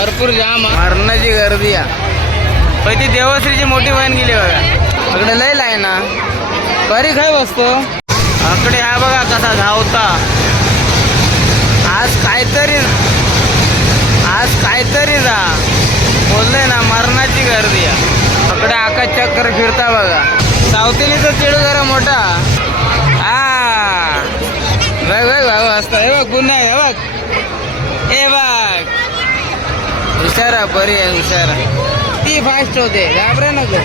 भरपूर जाम. मरणाची गर्दी आहे. ती देवश्रीची मोठी बहीण गेली बघा. अकडे लय लाय ना. बरी काय बसतो अकडे हा बघा कसा धावता. आज काहीतरी आज काहीतरी जा बोलले ना मरणाची गर्दी आहे. अकडे आकाश चक्कर फिरता बघा. सावतीनीचा चेडू जरा मोठा. हा. बघ बघ भाऊ असतो हे बघ पुन्हा हे बघ. हे बघ. हुशारा बरी आहे हुशारा ती फास्ट होते घाबरे नको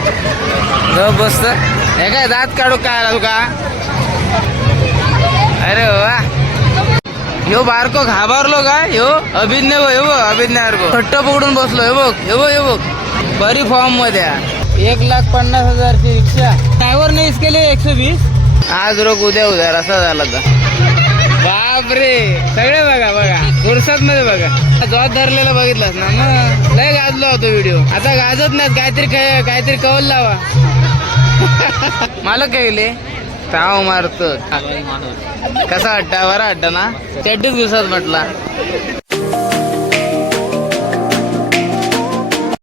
गप बसत हे काय दात काढू काय आला का अरे वा ह्यो बारको घाबरलो का ह्यो अभिज्ञ हे बघ अभिज्ञ बारको थट्ट पकडून बसलो हे बघ हे बघ हे बघ बरी फॉर्ममध्ये एक लाख पन्नास हजारची रिक्षा ड्रायव्हर नाहीच केले एकशे वीस आज रोग उद्या उद्या असा झाला तर बापरे. सगळे बघा बघा. फुरसत मध्ये बघा. जॉब धरलेला बघितलास ना? मग लय गाजलो होतो व्हिडिओ आता गाजत नाहीत काहीतरी काहीतरी कवल लावा. मला काय ताव मारतो. कसा वाटता बरा वाटतं ना? चड्डीच दिवसात म्हटला.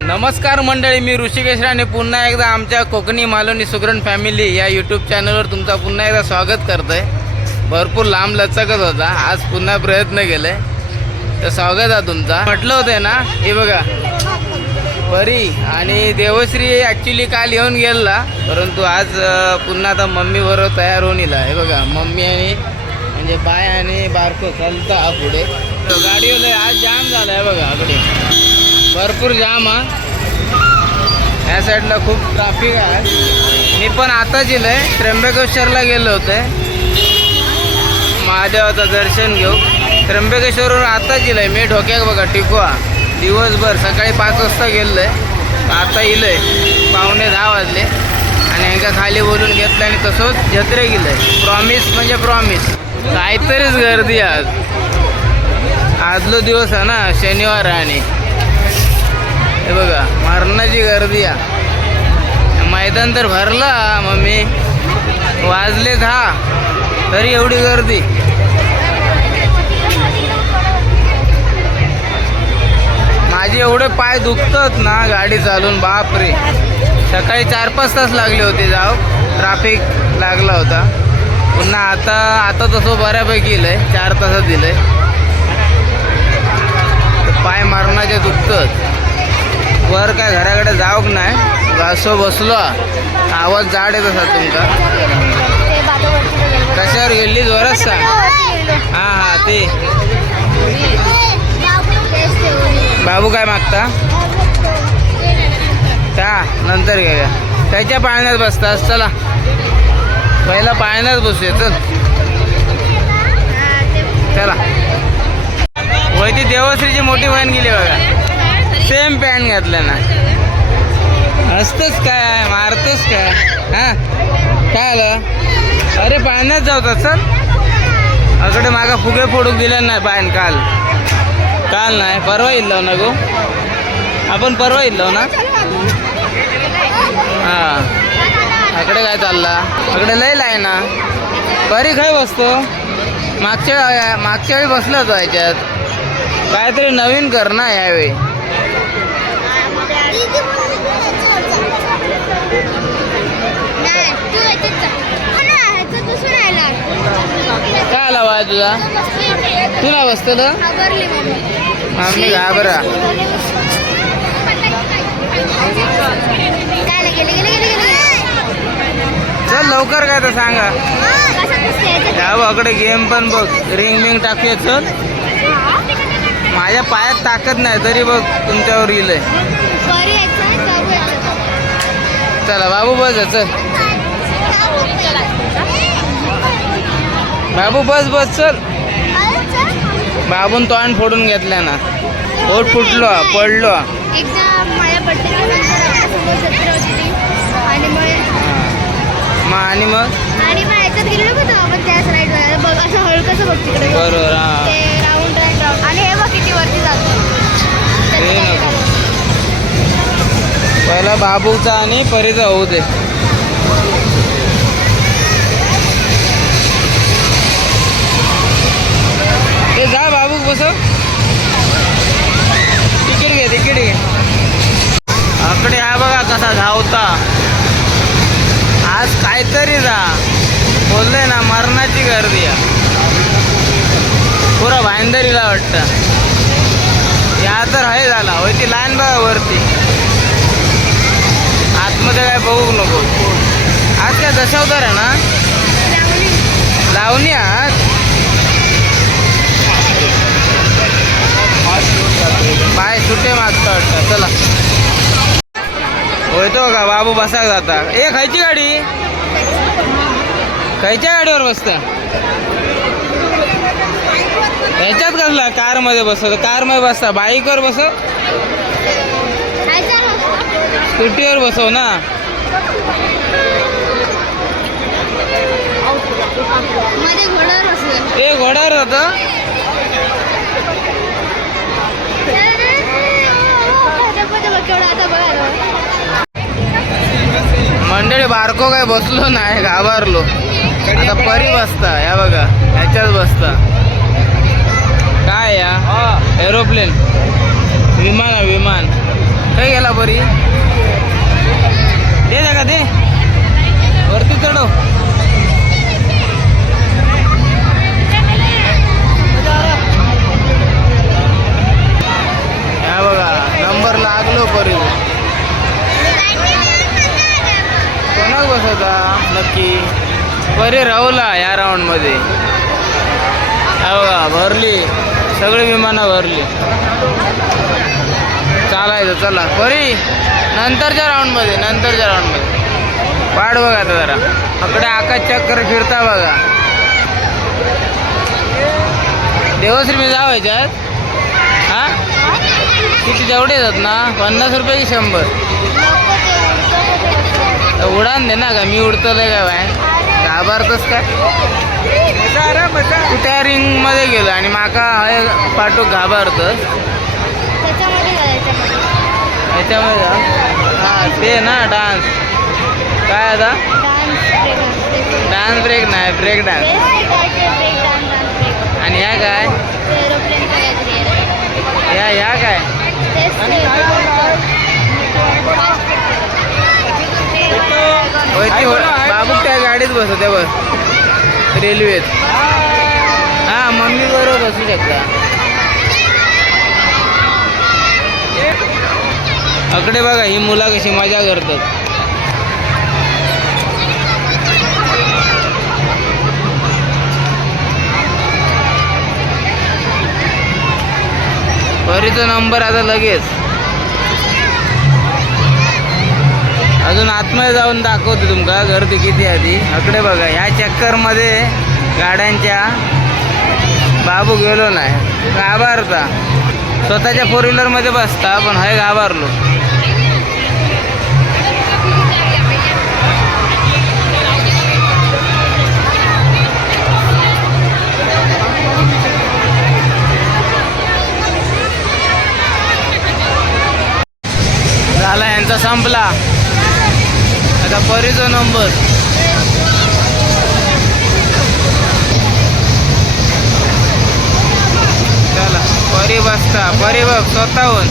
नमस्कार मंडळी मी ऋषिकेश राणे. पुन्हा एकदा आमच्या कोकणी मालवणी सुगरण फॅमिली या यूट्यूब चॅनलवर तुमचा पुन्हा एकदा स्वागत करतोय. भरपूर लांब लचकत होता. आज पुन्हा प्रयत्न केले. तर स्वागत आहे तुमचा. म्हटलं होतं ना हे बघा. परी आणि देवश्री ॲक्च्युली काल येऊन गेला परंतु आज पुन्हा आता मम्मी बरोबर तयार होऊन येला हे बघा मम्मी आणि म्हणजे बाय आणि बारको चालतं हा पुढे. गाडीवर आज जाम झाला आहे बघा पुढे. भरपूर जाम हा. ह्या साईडला खूप ट्राफिक आहे. मी पण आताच येलोय त्र्यंबकेश्वरला गेलो होते. महादेवाचं दर्शन घेऊ. त्र्यंबकेश्वरवरून आताच येलोय मी. ढोक्याक बघा टिकवा. दिवसभर सकाळी पाच वाजता गेलोय. आता येलोय पावणे दहा वाजले. आणि ह्यांका खाली बोलून घेतलं आणि तसंच जत्रे गेलं आहे प्रॉमिस म्हणजे प्रॉमिस काहीतरीच गर्दी आज. आजलो दिवस आहे ना शनिवार आणि. हे बघा मरणाची गर्दी आहे. मैदान तर भरला मम्मी. वाजले दहा. तरी एवढी गर्दी. माझे एवढे पाय दुखतात ना गाडी चालून बापरे. सकाळी चार पाच तास लागले होते जाव ट्राफिक लागला होता. पुन्हा आता आता तसं बऱ्यापैकी इलंय चार तासात दिलंय आहे पाय मारण्याचे दुखतात. वर काय घराकडे जाऊक नाही. घासो बसलो. आवाज जाड येत असा तुमचा. कशावर गेली जोरात सांग. हा हा ते. बाबू काय मागता? त्या नंतर घेऊया. त्याच्या पाळण्यात बसतास चला. पहिला पाळण्यात बसूया चल. चला. वय ती देवश्रीची मोठी बहीण गेली बघा. सेम पॅन्ट घातलं ना. हसतच काय? मारतच काय? हा? काय आलं? अरे पाळण्यात जाऊ सर अकडे मागा फुगे फोडूक दिले नाही पायन काल. काल नाही परवा येईल ना गो. आपण परवा येईल ना? हा. अकडे काय चालला? अकडे लय लाय ना. बरी काय बसतो. मागच्या वेळी- मागच्या वेळी बसलो होतो काहीतरी नवीन कर ना यावेळी. काय तुझा? तुला बसतं मम्मी घाबरा चल लवकर काय तर सांगा. या बघ गेम पण बघ. रिंग बिंग टाकूया चल. माझ्या पायात ताकद नाही तरी बघ तुमच्यावर गेलंय चला बाबू बस चल. बाबू बस बस चल. बाबून तोंड फोडून घेतल्या ना. पोट फुटलो पडलो. आणि मग आणि मग? आणि मग ह्याच्यात गेलेलो होतो आपण त्या पुरा वाटतं. या तर आहे झाला. होय ती लाईन बघा वरती आतमध्ये काय बघू नको. आज काय दशावतार आहे ना? लावणी आज. पाय सुटे मागता वाटतं. चला. होयतो का बाबू बसा जाता ए खायची गाडी? खायच्या गाडीवर बसता? ह्याच्यात कसला? कारमध्ये कारमध्ये कारमध्ये बसता. बाईकवर बसव. स्कूटीवर बसव ना. घोड्यावर ए घोड्यावर जातं? मंडळी बारको काय बसलो नाही घाबरलो. आता परी बसता या बघा. ह्याच्यात बसता. काय या? एरोप्लेन विमान आहे, विमान. काय गेला बरी दे का दे. वरती चढव. या बघा नंबर लागलो बरी कोणाक बसवता? नक्की. परी राहुला या राऊंडमध्ये हा बघा भरली. सगळी विमानं भरली. चालायचं चला. परी नंतरच्या राऊंडमध्ये नंतरच्या राऊंडमध्ये वाट बघा आता जरा. अकडे आकाश चक्कर फिरता बघा. देवश्री मी जाव ह्याच्यात हा? किती जेवढे येतात ना? पन्नास रुपये की शंभर? तर उडान दे ना का मी उडतो काय बाय घाबरतोस काय? त्या रिंगमध्ये गेलो आणि माका हय त्याच्यामध्ये घालायचं याच्यामध्ये. हा ते ना डान्स. काय आता? डान्स ब्रेक नाही ब्रेक डान्स. आणि ह्या काय? ह्या ह्या काय? हो- बाबू त्या गाडीत बसते बस. रेल्वेत हा मम्मी बरोबर बसू शकता. अकडे बघा ही मुलं कशी मजा करतात. परीचा नंबर आता लगेच. अजून आतमध्ये जाऊन दाखवतो तुमका गर्दी किती आधी अकडे बघा ह्या चक्करमध्ये गाड्यांच्या बाबू गेलो नाही. घाबरता. स्वतःच्या फोर व्हीलरमध्ये बसता पण हे घाबरलो. झाला यांचा संपला. आता परीचा नंबर चला परी बसता परी बघ स्वतःहून.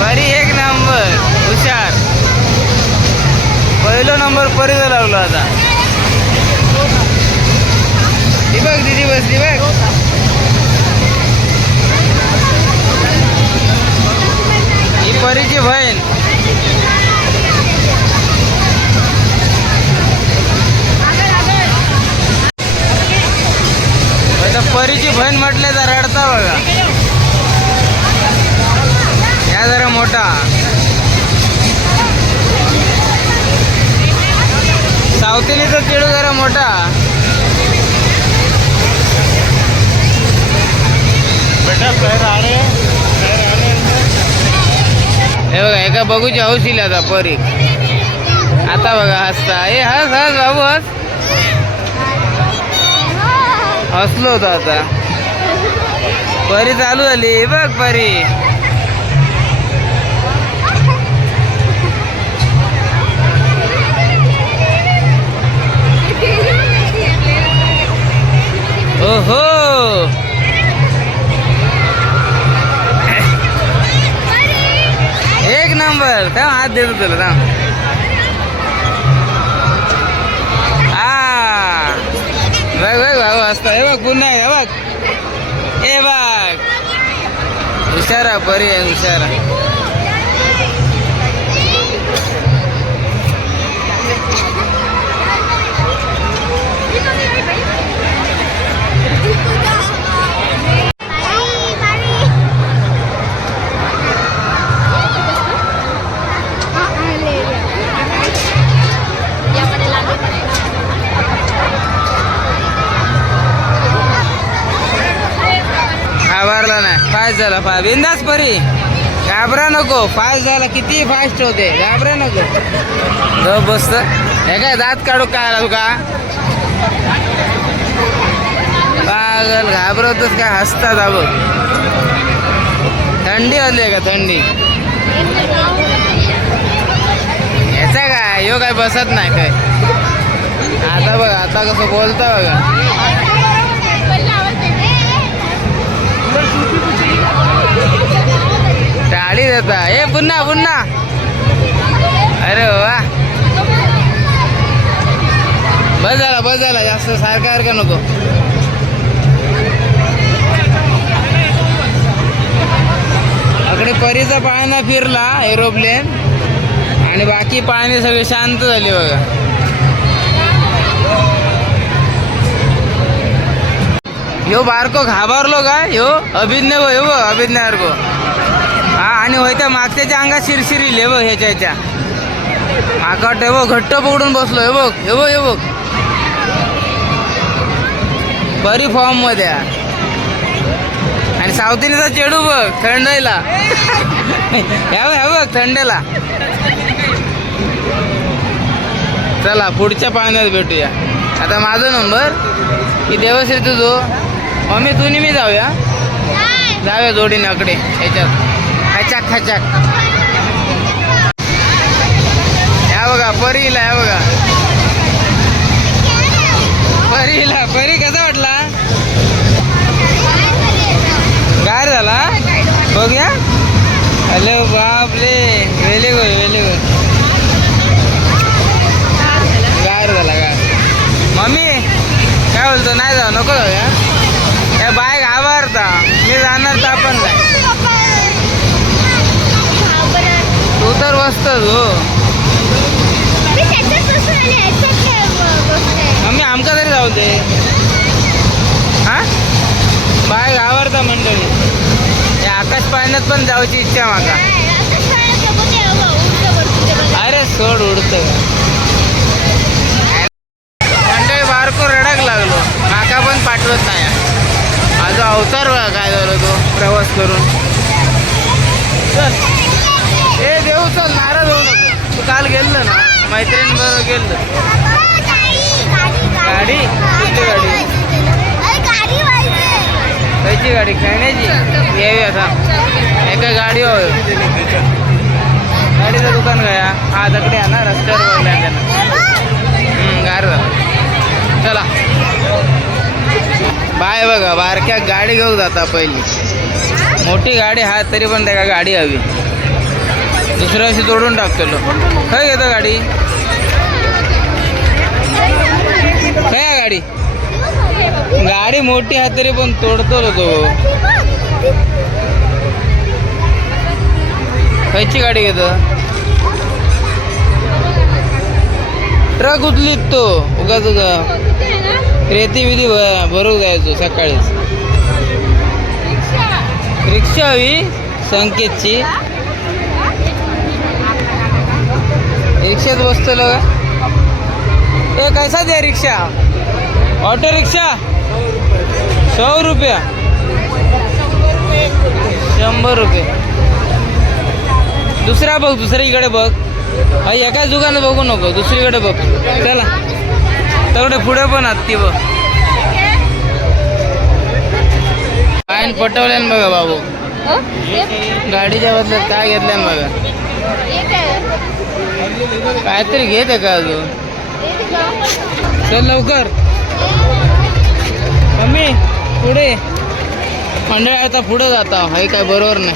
परी एक नंबर हुशार. पहिलो नंबर परीचा लावला आता. ती बघ दिदी बसली बघ. ही परीची बहीण. परीची बहीण म्हटलं तर रडता बघा. या जरा मोठा. सावतेलीचा चिडू जरा मोठा. हे बघा एका बघूची हौस येईल आता परी. आता बघा हसता. ए हस हस बाबू हस. हसलो होतो आता. परी चालू झाली बघ परी. ओहो. एक नंबर थांब हात देतो तुला थांब. वाजता. हे बघ पुन्हा हे बघ. हे बघ. हुशारा बरी आहे हुशारा फास्ट झाला फा बिंदास परी. घाबरा नको. फास्ट झाला किती फास्ट होते. घाबरा नको. गप बसत. हे काय दात काढू काय आला तुका? पागल घाबरवतच काय हसतात हा थंडी आली आहे का थंडी? याचा काय यो काय बसत नाही काय? आता बघ आता कसं बोलता बघा. गाडी देता. ए पुन्हा पुन्हा. अरे वा. बस झाला बस झाला. जास्त सारखा सारखा नको. अकडे परीचा पाळणा फिरला एरोप्लेन आणि बाकी पाळणे सगळे शांत झाले बघा. ह्यो बारको घाबरलो का? ह्यो अभिज्ञ ह्यो बघ अभिज्ञ बारको. आणि होय त्या मागच्याच्या अंगात शिरशिरी हे बघ ह्याच्या ह्याच्या माका वाटतं हे बघ घट्ट पकडून बसलो हे बघ हे बघ हे बघ. बरी फॉर्ममध्ये. आणि सावतीचा चेडू बघ थंडायला ह्या बघ ह्या बघ थंडेला चला पुढच्या पाण्यात भेटूया. आता माझा नंबर की देवश्री तुझो. मम्मी तू मी जाऊया. जाऊया जोडीने अकडे ह्याच्यात. खचाक खचाक या बघा परीला या बघा परीला परी कसा वाटला गार झाला बघूया हॅलो बापले वेली गुड वेली गुड गार झाला गार मम्मी काय बोलतो नाही जाऊ नको जाऊया या बाय घाबरता मी जाणार तर आपण नाही तू तर बसतोच हो मम्मी आमका तरी जाऊ दे. हा? बाय घाबरता मंडळी. आकाश पाळण्यात पण जाऊची इच्छा माका अरे सोड उडत. मंडळी बारको रडाक लागलो. माका पण पाठवत नाही. माझा अवतार काय झालं तो प्रवास करून. ए देऊ चल नाराज होऊ नको तू काल गेलं ना मैत्रीण बरोबर गेलं गाडी? कुठली गाडी? खयची गाडी? खेळण्याची? यावी आता एका गाडी हो गाडीचं दुकान गया हा दकडे आहे ना रस्त्यावर बोलल्या त्यांना. गार झालं चला. बाय बघा बारक्या गाडी घेऊ जाता पहिली. मोठी गाडी हा तरी पण त्या गाडी हवी. दुसऱ्या वर्षी तोडून टाकतो खय घेतो गाडी? काय गाडी. गाडी मोठी आहे तरी पण तोडतो तो. खयची गाडी घेतो ट्रक उचलीत तो उगा. रेती विधी भरू जायचो सकाळीच. रिक्षा हवी संकेतची. रिक्षात बसतो का ए कैसा द्या रिक्षा ऑटो रिक्षा सौ रुपया। शंभर रुपये। दुसरा बघ दुसरीकडे बघ. एकाच दुकानात बघू नको दुसरीकडे बघ. चला. तेवढे पुढे पण आत ती बघ. पायन पटवल्यान बघा बाबू. गाडीच्या बदल्यात काय घेतल्या बघा. काहीतरी घेत आहे का अजून? चल लवकर. मम्मी पुढे. मंडळ आता पुढे जाता. हे काय बरोबर नाही.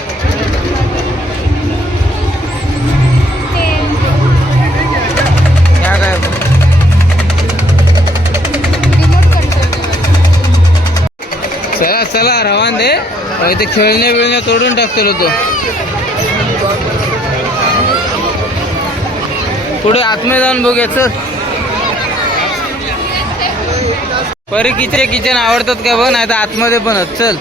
चला चला रवान दे. इथे खेळणे बिळणे तोडून टाकतो तो. पुढे आत्मे जाऊन बघूया चल. परी किचन किचन आवडतात का बघ नाही तर आतमध्ये पण चल.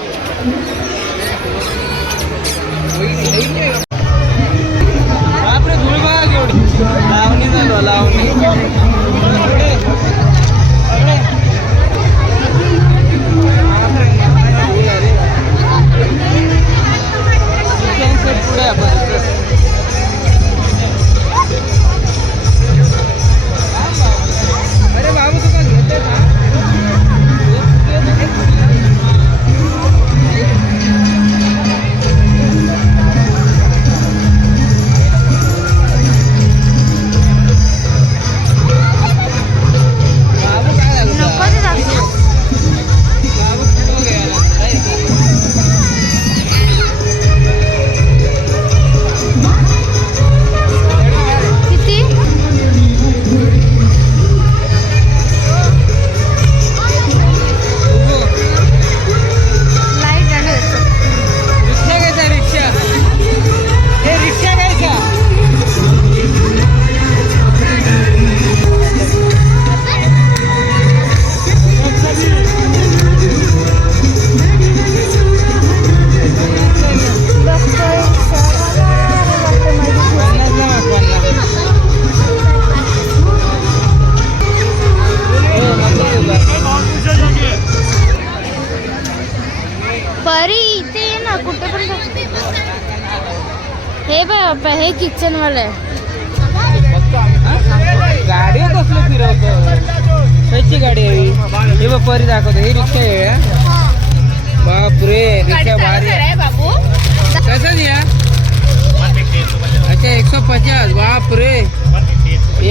बापरे.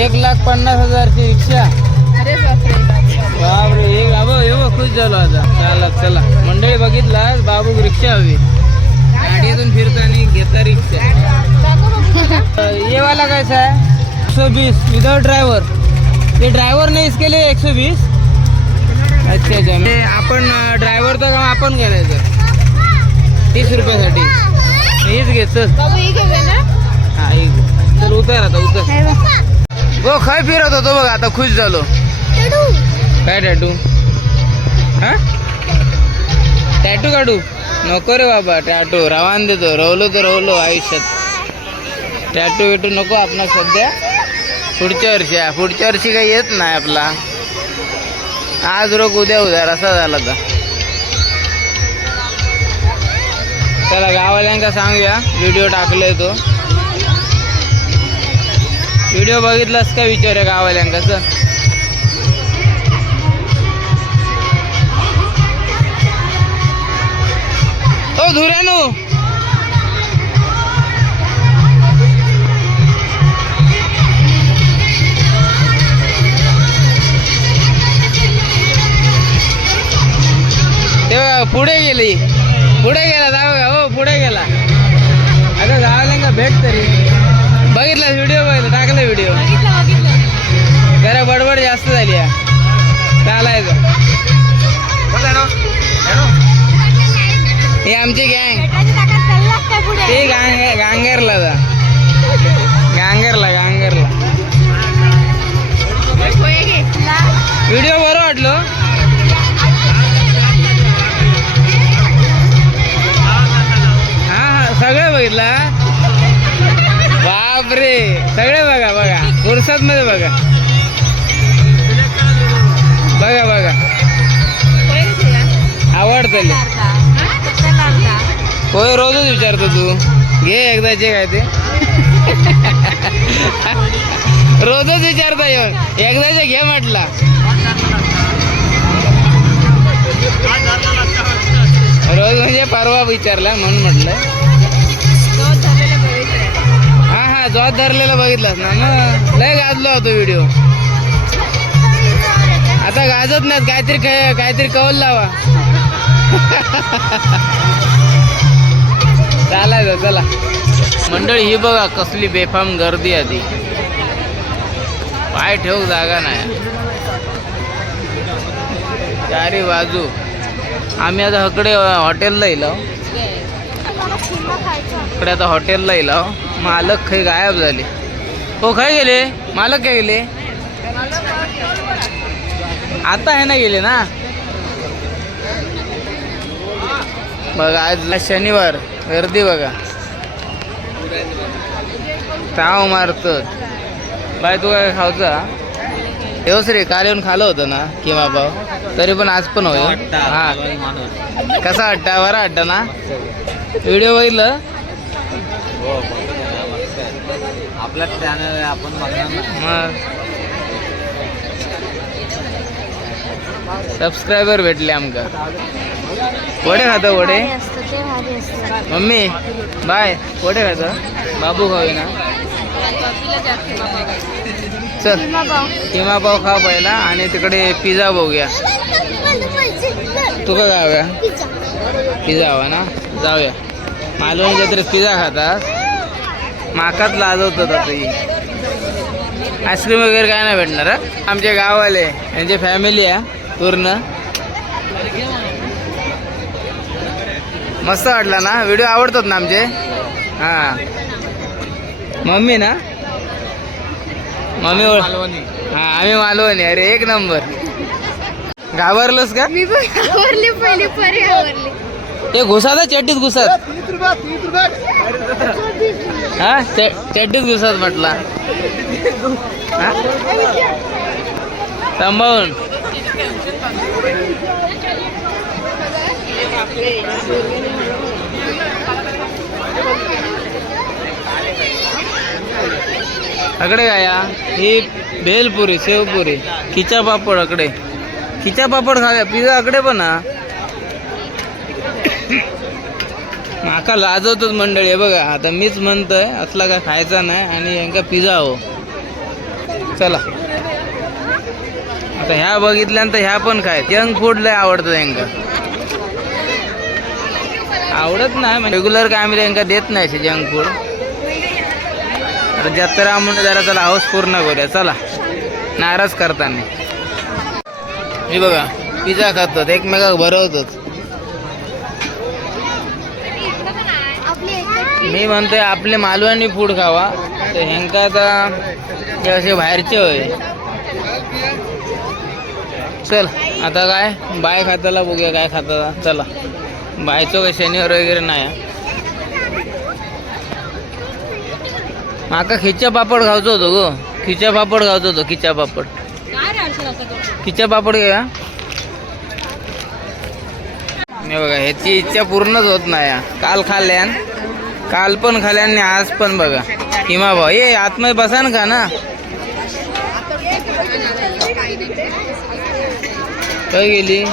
एक लाख पन्नास हजारची रिक्षा. अरे बापरे हे बघ खुश झालो आता. चला चला. मंडळी बघितला बाबू रिक्षा हवी. गाडीतून फिरताना घेता रिक्षा. ये वाला कैसा है एक सौ बीस विदाउट ड्रायव्हर ये ड्रायव्हर नाही इसके लिए एक सौ बीस अच्छा अच्छा. म्हणजे आपण ड्रायव्हरचं काम आपण करायचं. तीस रुपयासाठी. हेच घे चल बाबू ही घेऊया ना हा हे घे. चल उतर आता उतर. हे खय फिरत होतो बघ आता खुश झालो. काय टॅटू? हा? टॅटू काढू? नको रे बाबा टॅटू. रवान देतो रवलो तर रवलो आयुष्यात. टॅटू विटू नको आपण सध्या. पुढच्या वर्षी. पुढच्या वर्षी काही येत नाही आपला. आज रोग उद्या उद्या असा झाला तर चला गावाल्यांका सांगूया. व्हिडिओ टाकलोय तो. व्हिडिओ बघितलास का विचार गावाल्यांका चल ओ धुऱ्यानो! तेव्हा पुढे गेली. पुढे गेला जाऊ का हो पुढे गेला. अगं गावाला का भेट तरी. बघितला व्हिडिओ जरा बडबड जास्त झाली आहे. चालायचं हे आमची गँग ते गांग गांगेरला जा. गांगेरला गांगेरला. व्हिडिओ बरं वाटलो. हा हा सगळं बघितला बापरे. मध्ये बघा. बघा बघा. आवडतं होय रोजच विचारतो तू. घे एकदाचे काय ते. रोजच विचारता येऊन. एकदाचे घे म्हटला. रोज म्हणजे परवा विचारला म्हणून म्हटलं. जॉब धरलेला बघितलास ना? मग लय गाजलो होतो व्हिडिओ आता गाजत नाहीत काहीतरी काहीतरी कौल लावा. चालायचं चला. मंडळी ही बघा कसली बेफाम गर्दी आधी पाय ठेवू जागा नाही. चारी बाजू. आम्ही आता हकडे हॉटेलला येलो इकडे आता हॉटेलला येलो मालक खै गायब झाले. हो खय गेले? मालक काय गेले? आता आहे ना गेले ना? बघा आज शनिवार गर्दी बघा. ताव मारत. बाय तू काय खावचा येऊस रे काल येऊन खाल्लं होतं ना किंवा भाव तरी पण आज पण होय हा. कसा वाटता? बरा वाटतं ना? व्हिडिओ बघितलं? आपला चॅनल आपण बघणार ना मग. सबस्क्रायबर भेटले आमका. वडे खातो वडे? Mummy bye. वडे खातो? बाबू खाऊ ना. चल. किमा पाव खा पहिला आणि तिकडे पिझ्झा बघूया तू का जाऊया पिझ्झा. हवा ना? जाऊया. मालवणी जत्रेत पिझ्झा खातात. माकाच लाजवतात आता ही आईस्क्रीम वगैरे काय नाही भेटणार? आमचे गाववाले यांची फॅमिली आहे पूर्ण. मस्त वाटला ना? व्हिडिओ आवडतात ना आमचे? हां. मम्मी ना? मम्मी ओळ हा आम्ही मालवणी. अरे एक नंबर. घाबरलोस का? मी पण आवरली पहिली परी आवरली ते घुसात चड्डीत घुसात हा? चड्डीच दिवसात म्हटला. थांबावून सांभाळून अकडे काय या? ही भेलपुरी शेवपुरी खिचा पापड अकडे. खिचा पापड खाव्या पिझ्झा अकडे पण हा. माका लाजवतोच मंडळी आहे बघा आता मीच म्हणतोय असला काय खायचा नाही आणि यांका पिझ्झा हो. चला. आता ह्या बघितल्यानंतर ह्या पण खाय. जंक फूड लय आवडतं यांका. आवडत नाही म्हणजे रेग्युलर काय आम्ही यांका देत नाही असे जंक फूड. आता जत्रा म्हणून जरा चला हाऊस पूर्ण करूया. चला. नाराज करताना. हे बघा पिझ्झा खातात एकमेकाक भरवतात. मी म्हणतोय आपले मालवणी फूड खावा. तर ह्यांका आता हे असे बाहेरचे होय. चल आता काय? बाय खाताला बघूया काय खाताला. चला. बायचो काय शनिवार वगैरे नाही. माका खिच्या पापड खावचो होतो गो. खिच्या पापड खावचो होतो खिच्या पापड. खिच्या पापड घेऊया. हे बघा ह्याची इच्छा पूर्णच होत नाही. काल खाल्ल्यान. काल पण खाल्ल्यान आणि आज पण बघा. किमा भाऊ ये आतमध्ये बसा ना खा ना. काय गेली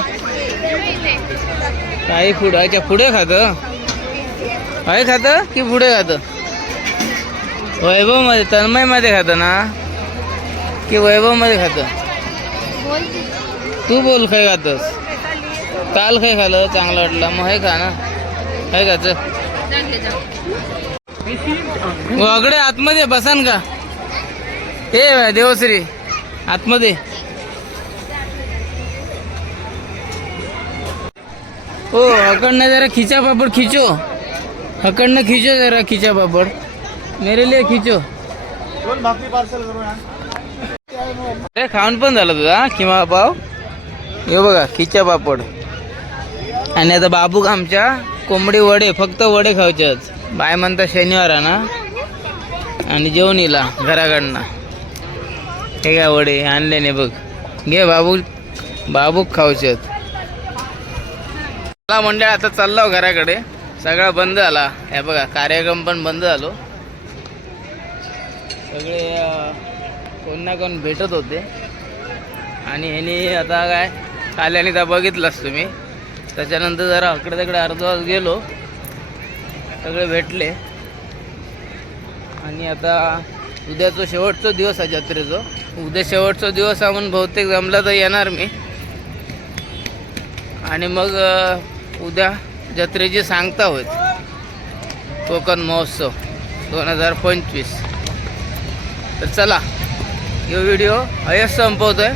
काही फुड अच्छा पुढे खात? आहे खात की पुढे खात? वैभवमध्ये तन्मयमध्ये खात ना? की वैभवमध्ये खात? तू बोल काय खातस? काल काय खाल्लं? चांगलं वाटलं. मग हे खा ना. काय खात वगडे आतमध्ये बसान का? हे देवश्री आतमध्ये. हो हकडनं जरा खिचा पापड खिचो. हकडनं खिचो जरा खिचा पापड. मेरे लिए खिचो. अरे खाऊन पण झालं तुझा किंवा पाव. हे बघा खिचा पापड. आणि आता बाबू आमच्या कोंबडी वडे फक्त वडे खायचेच बाय म्हणता शनिवार आहे ना? आणि जेवण येला घराकडनं. हे काय वडे आणले नाही बघ. घे बाबू बाबूक खाऊचेत मला मंडळ आता चाललो घराकडे. सगळा बंद झाला. हे बघा कार्यक्रम पण बंद झालो. सगळे कोण ना कोण भेटत होते. आणि ह्यानी आता काय आल्याने तर त्या बघितलंच तुम्ही. त्याच्यानंतर जरा अकडे तिकडे अर्धा गेलो. सगळे भेटले. आणि आता उद्याचा शेवटचा दिवस आहे जत्रेचा. उद्या शेवटचा दिवस आहे म्हणून बहुतेक जमला तर येणार मी. आणि मग उद्या जत्रेची सांगता होत कोकण महोत्सव दोन हजार पंचवीस. तर चला यो व्हिडिओ अयच संपवतोय.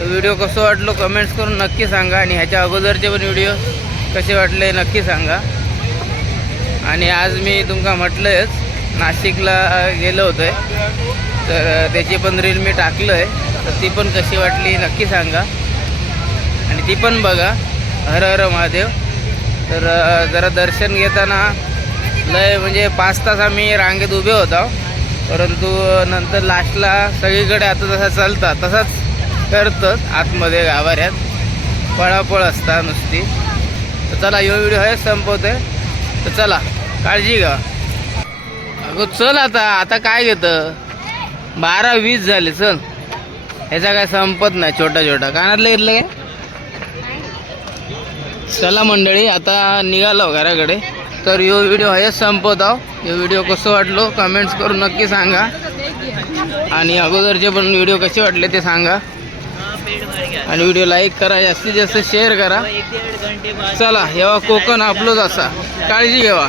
तो व्हिडिओ कसं वाटलो कमेंट्स करून नक्की सांगा. आणि ह्याच्या अगोदरचे पण व्हिडिओ कसे वाटले नक्की सांगा. आणि आज मी तुमका म्हटलंच नाशिकला गेलो होतो आहे तर त्याची पण रील मी टाकलं आहे तर ती पण कशी वाटली नक्की सांगा. आणि ती पण बघा. हर हर महादेव. तर जरा दर्शन घेताना लय म्हणजे पाच तास आम्ही रांगेत उभे होतो. परंतु नंतर लास्टला सगळीकडे आता जसा चालता तसाच करतात आतमध्ये गाभाऱ्यात. पळापळ असता नुसती. तर चला यो व्हिडिओ हे संपवतोय. तर चला. काळजी घ्या. अगं चल आता आता काय घेतं? बारा वीस झाले चल. ह्याचा काय संपत नाही छोटा छोटा. कानातलं घेतलं काय? चला मंडळी आता निघालो घराकडे. तर यो व्हिडिओ हेच संपत आहो. यो व्हिडिओ कसं वाटलो कमेंट्स करून नक्की सांगा. आणि अगोदरचे पण व्हिडिओ कसे वाटले ते सांगा. आणि व्हिडिओ लाईक करा जास्तीत जास्त शेअर करा. चला हेवा कोकण आपलोच असा. काळजी घेवा